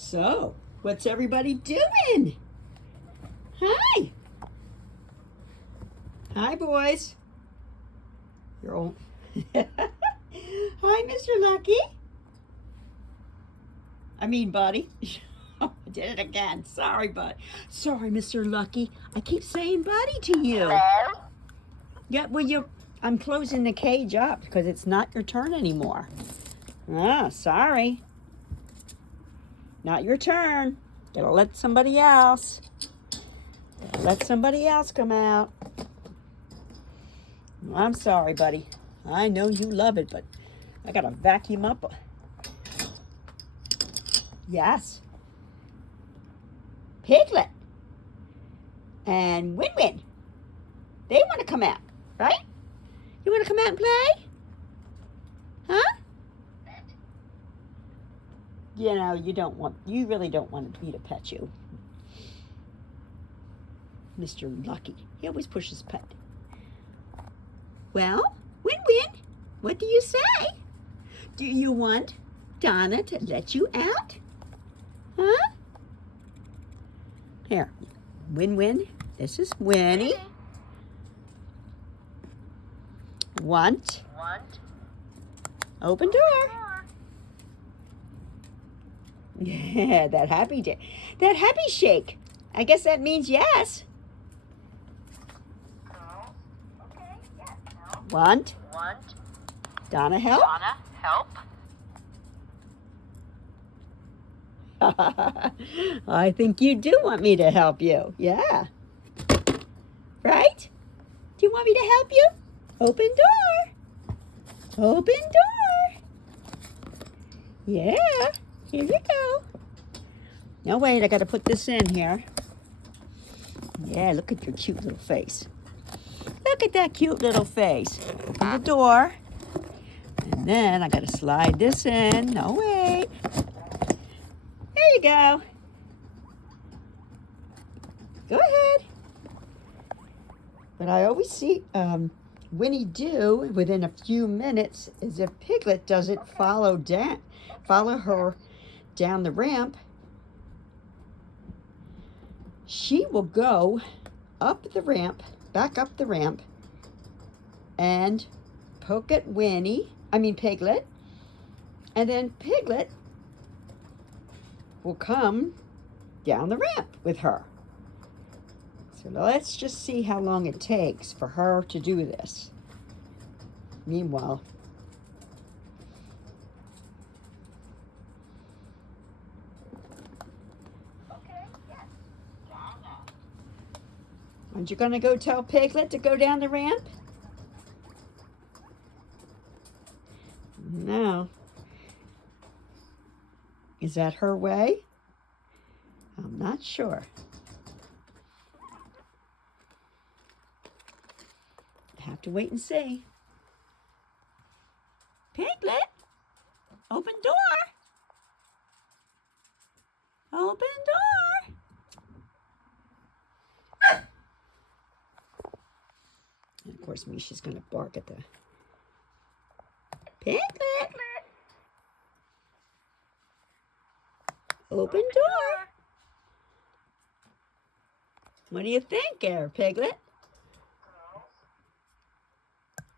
So, what's everybody doing? Hi. Hi, boys. You're all... Hi, Mr. Lucky. I mean, buddy. I did it again. Sorry, bud. Sorry, Mr. Lucky. I keep saying buddy to you. Hello? Yeah, well, I'm closing the cage up because it's not your turn anymore. Ah, sorry. Not your turn. Gotta let somebody else. Let somebody else come out. I'm sorry, buddy. I know you love it, but I gotta vacuum up. Yes. Piglet and Win-Win. They want to come out, right? You want to come out and play? Huh? You know, you really don't want me to pet you. Mr. Lucky. He always pushes pet. Well, Win-Win, what do you say? Do you want Donna to let you out? Huh? Here, Win-Win, this is Winnie. Want. Open door. Yeah, that happy shake. I guess that means yes. No. Okay, yes, no. Want. Donna help? Donna, help. I think you do want me to help you. Yeah. Right? Do you want me to help you? Open door. Open door. Yeah. Here we go. Now wait, I got to put this in here. Yeah, look at your cute little face. Look at that cute little face. Open the door. And then I got to slide this in. No, wait. There you go. Go ahead. But I always see Winnie do within a few minutes is if Piglet doesn't follow her down the ramp, she will go up the ramp, back up the ramp, and poke at Piglet, and then Piglet will come down the ramp with her. So let's just see how long it takes for her to do this. Meanwhile, Okay, yes. Donna. aren't you going to go tell Piglet to go down the ramp? No. Is that her way? I'm not sure. I have to wait and see. Piglet, open door. Open door. And of course, Misha's going to bark at the Piglet. Open door. What do you think there, Piglet?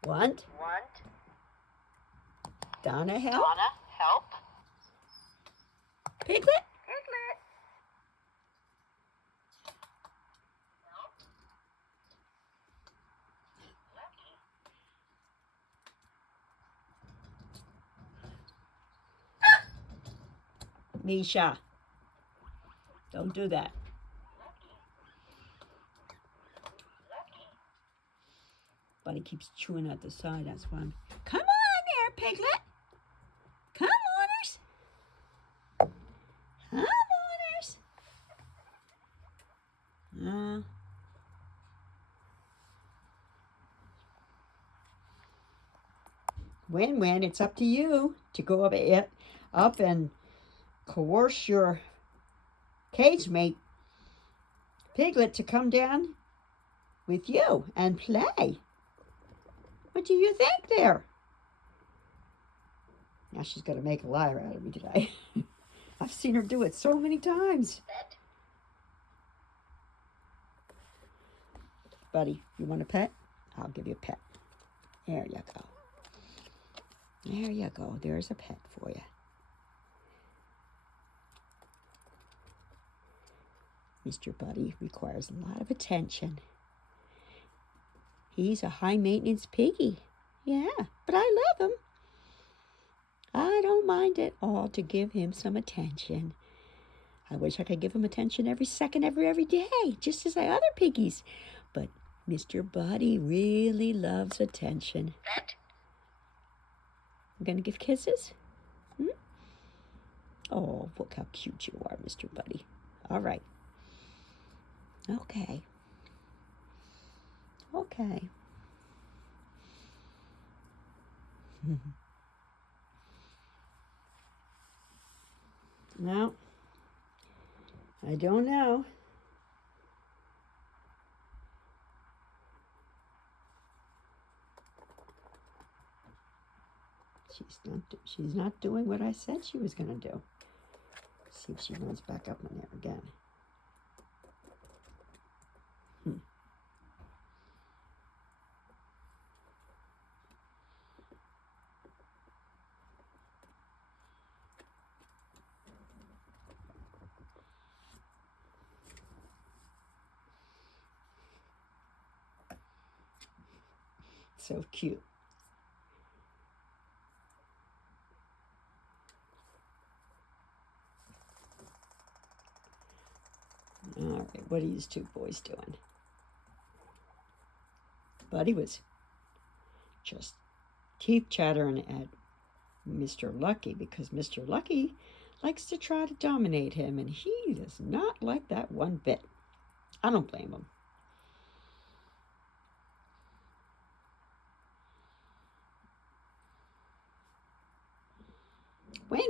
Want? Donna help? Donna, help. Piglet? Misha, don't do that. But he keeps chewing at the side, that's why I'm... Come on there, Piglet. Come oners. Come oners. Win-Win, it's up to you to go up and coerce your cage mate, Piglet, to come down with you and play. What do you think there? Now she's going to make a liar out of me today. I've seen her do it so many times. Pet. Buddy, you want a pet? I'll give you a pet. There you go. There you go. There's a pet for you. Mr. Buddy requires a lot of attention. He's a high-maintenance piggy. Yeah, but I love him. I don't mind at all to give him some attention. I wish I could give him attention every second, every day, just as other piggies. But Mr. Buddy really loves attention. Pet. I'm going to give kisses? Oh, look how cute you are, Mr. Buddy. All right. Okay. Okay. No, I don't know. She's not doing what I said she was going to do. See if she runs back up in there again. So cute. All right, what are these two boys doing? Buddy was just teeth chattering at Mr. Lucky because Mr. Lucky likes to try to dominate him, and he does not like that one bit. I don't blame him.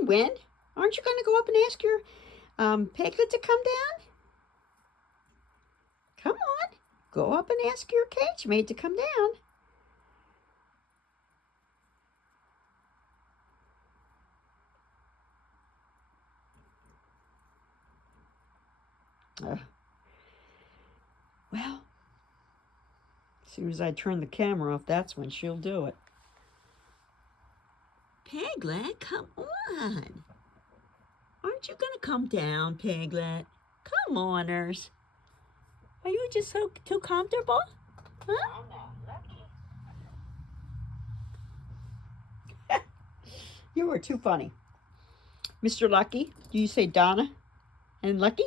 Win, aren't you going to go up and ask your Piglet to come down? Come on, go up and ask your cage mate to come down. Well, as soon as I turn the camera off, that's when she'll do it. Piglet, come on. Aren't you going to come down, Piglet? Come oners. Are you just too comfortable? Huh? You were too funny. Mr. Lucky, do you say Donna and Lucky?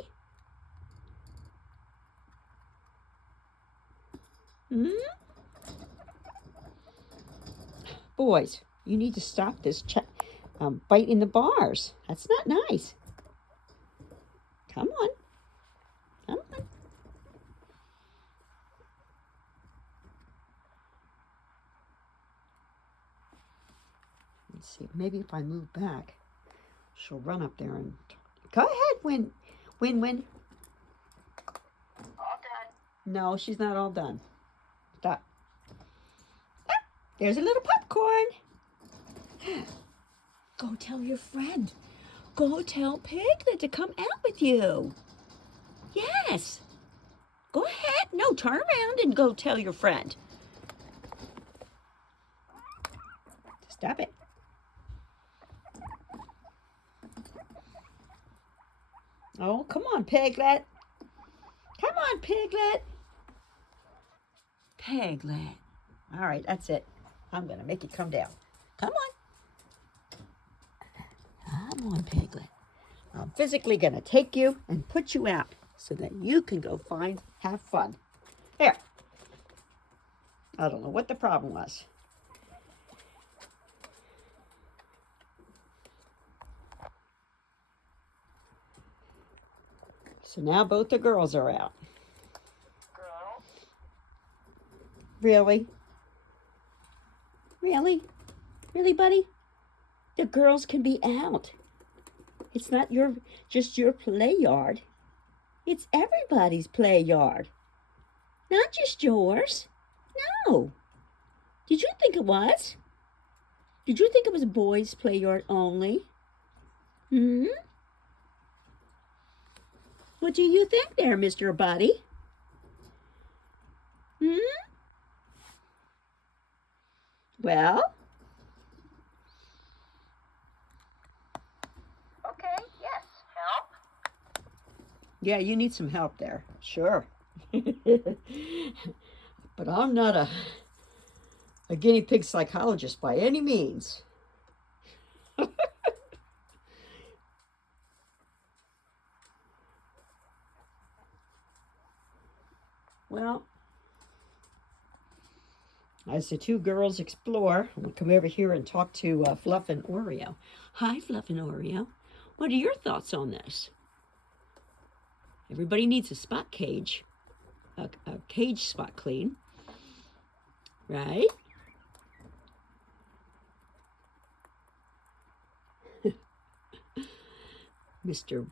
Boys, you need to stop this biting the bars. That's not nice. Come on. Come on. Let's see. Maybe if I move back, she'll run up there and... Go ahead, Win. All done. No, she's not all done. Stop. Ah, there's a little popcorn. Go tell your friend. Go tell Piglet to come out with you. Yes. Go ahead. No, turn around and go tell your friend. Stop it. Oh, come on, Piglet. Come on, Piglet. Piglet. All right, that's it. I'm going to make you come down. Come on. Come on, Piglet. I'm physically going to take you and put you out so that you can go have fun. Here. I don't know what the problem was. So now both the girls are out. Girl. Really? Really? Really, buddy? The girls can be out. It's not just your play yard. It's everybody's play yard. Not just yours. No. Did you think it was? Did you think it was boys' play yard only? What do you think there, Mr. Buddy? Hmm? Well? Okay, yes. Help? Yeah, you need some help there. Sure. But I'm not a guinea pig psychologist by any means. Well, as the two girls explore, we'll come over here and talk to Fluff and Oreo. Hi, Fluff and Oreo. What are your thoughts on this? Everybody needs a spot cage, a cage spot clean, right? Mr.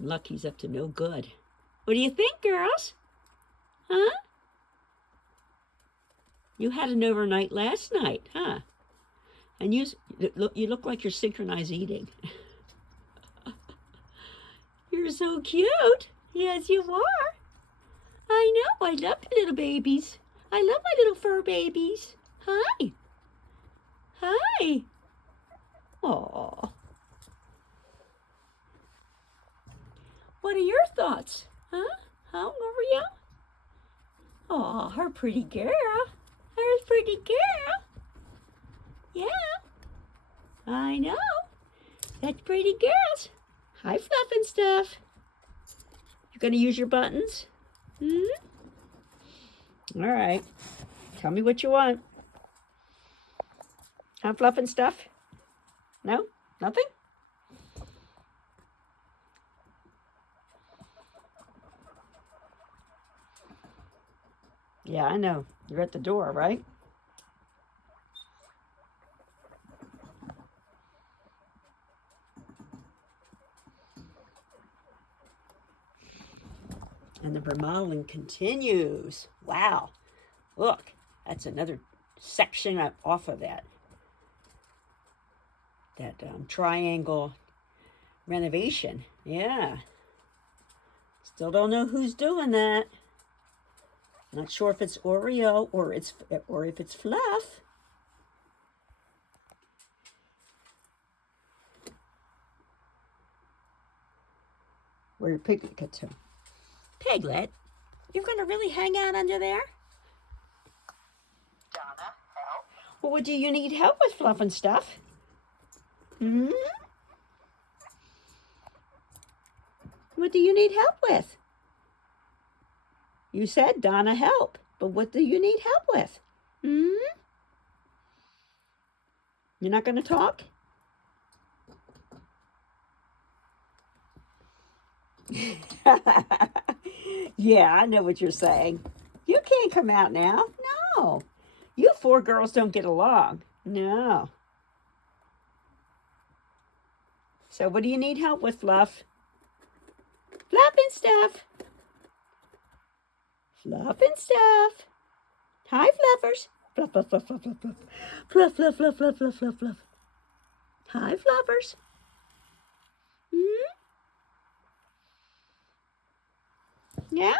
Lucky's up to no good. What do you think, girls? Huh? You had an overnight last night, huh? And you look like you're synchronized eating. You're so cute. Yes, you are. I know. I love the little babies. I love my little fur babies. Hi. Hi. Aw. What are your thoughts? Huh? Huh, Maria? Aw, her pretty girl. Her pretty girl. Yeah. I know. That's pretty girls. Hi, Fluff and Stuff. You gonna use your buttons? Hmm? All right. Tell me what you want. Huh, Fluff and Stuff? No? Nothing? Yeah, I know. You're at the door, right? And the remodeling continues. Wow. Look, that's another section off of that triangle renovation. Yeah. Still don't know who's doing that. Not sure if it's Oreo or if it's Fluff. Where did Piglet get to? Piglet, you're going to really hang out under there? Donna, help? Well, what do you need help with, Fluff and Stuff? Hmm? What do you need help with? You said, Donna, help. But what do you need help with? Hmm? You're not going to talk? Yeah, I know what you're saying. You can't come out now. No. You four girls don't get along. No. So what do you need help with, Fluff? Fluff and Stuff. Fluff and Stuff. Hi, Fluffers. Fluff, fluff, fluff, fluff, fluff, fluff. Fluff, fluff, fluff, fluff, fluff, fluff, fluff. Hi, Fluffers. Hmm? Yeah?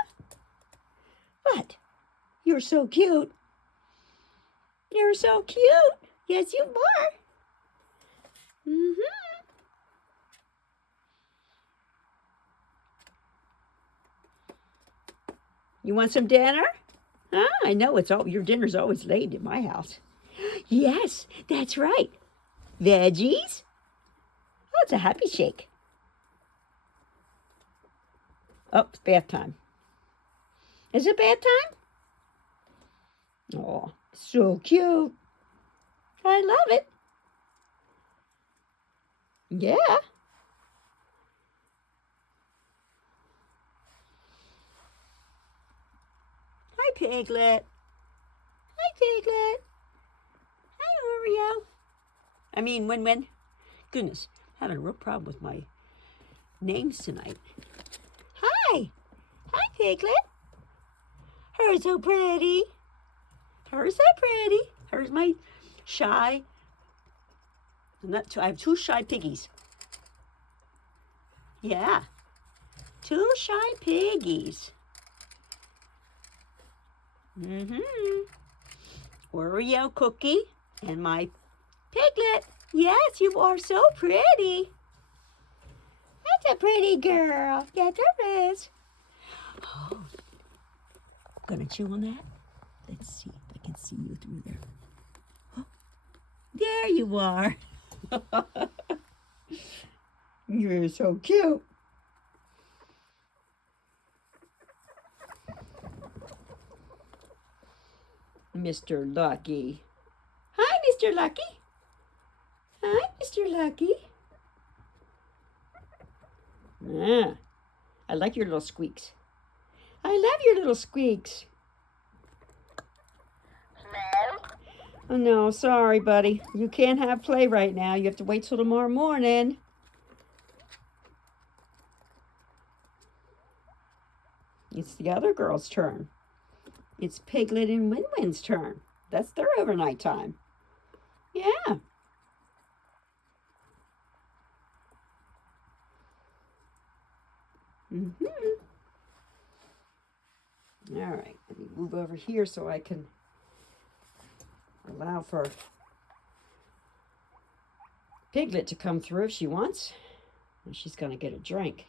What? You're so cute. You're so cute. Yes, you are. Mm-hmm. You want some dinner? Ah, I know your dinner's always late at my house. Yes, that's right. Veggies? Oh, it's a happy shake. Oh, it's bath time. Is it bath time? Oh, so cute. I love it. Yeah. Hi, Piglet. Hi, Piglet. Hi, Oreo. I mean, Win-Win. Goodness, having a real problem with my names tonight. Hi. Hi, Piglet. Her's so pretty. Her's so pretty. Her's my shy. I have two shy piggies. Yeah. 2 shy piggies. Oreo cookie and my piglet. Yes, you are so pretty. That's a pretty girl. Yeah, there is. Oh, gonna chew on that? Let's see if I can see you through there. Oh, there you are. You're so cute. Mr. Lucky. Hi, Mr. Lucky. Hi, Mr. Lucky. Ah, I like your little squeaks. I love your little squeaks. No. Oh, no, sorry, buddy. You can't have play right now. You have to wait till tomorrow morning. It's the other girl's turn. It's Piglet and Win-Win's turn. That's their overnight time. Yeah. All right, let me move over here so I can allow for Piglet to come through if she wants. And she's going to get a drink.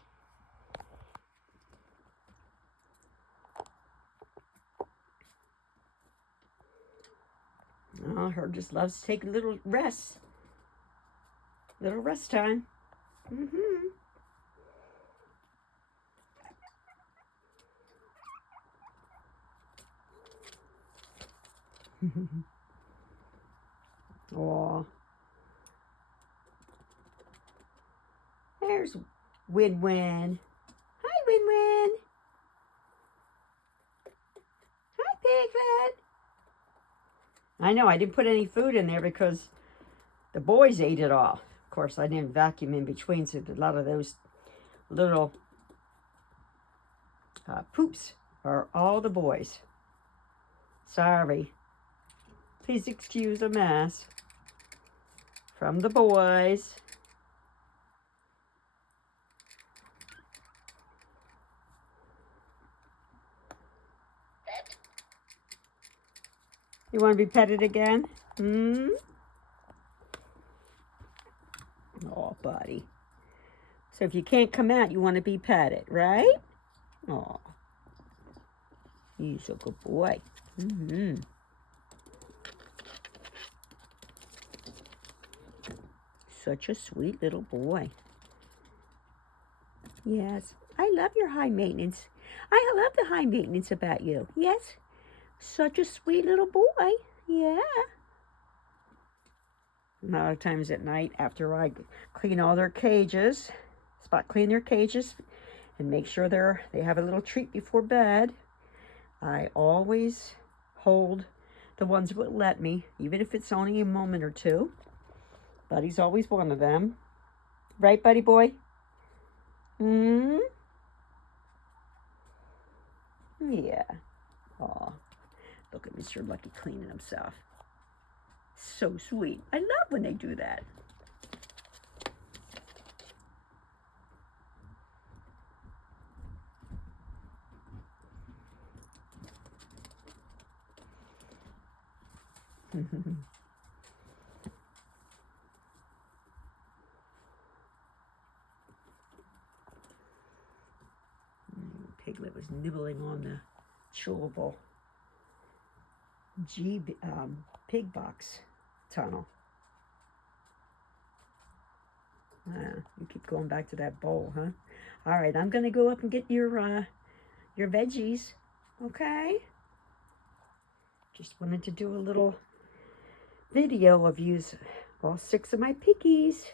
Oh, her just loves to take a little rest. Little rest time. Aw. There's Win-Win. Hi, Win-Win. Hi, Piglet. I know, I didn't put any food in there because the boys ate it all. Of course, I didn't vacuum in between, so a lot of those little poops are all the boys. Sorry. Please excuse a mess from the boys. Pet. You want to be petted again? Oh, buddy. So if you can't come out, you want to be petted, right? Oh, he's a good boy. Such a sweet little boy. Yes, I love your high maintenance. I love the high maintenance about you. Yes, such a sweet little boy. Yeah. A lot of times at night after I clean all their cages, spot clean their cages and make sure they have a little treat before bed, I always hold the ones that let me, even if it's only a moment or two. Buddy's always one of them. Right, buddy boy? Yeah. Aw, look at Mr. Lucky cleaning himself. So sweet. I love when they do that. Piglet was nibbling on the chewable pig box tunnel. You keep going back to that bowl, huh? All right, I'm gonna go up and get your veggies. Okay. Just wanted to do a little video of yous, all 6 of my piggies.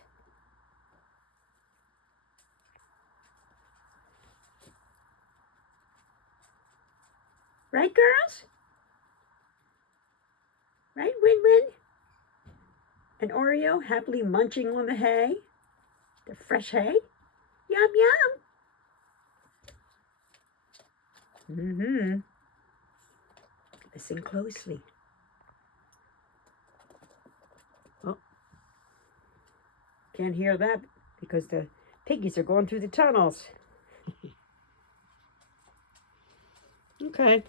Right, girls? Right, Win-Win? And Oreo happily munching on the hay, the fresh hay. Yum, yum. Listen closely. Oh, can't hear that because the piggies are going through the tunnels. Okay.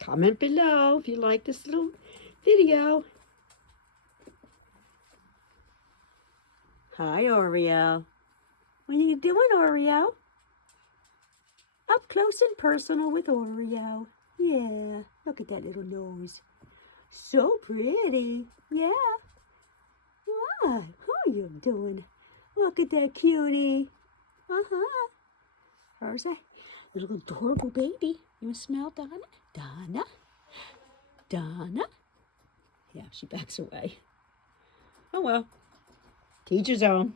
Comment below if you like this little video. Hi, Oreo. What are you doing, Oreo? Up close and personal with Oreo. Yeah, look at that little nose. So pretty. Yeah. What? How are you doing? Look at that cutie. Uh-huh. There's a little adorable baby. You want to smell Donna? Donna? Donna? Yeah, she backs away. Oh well. Teach his own.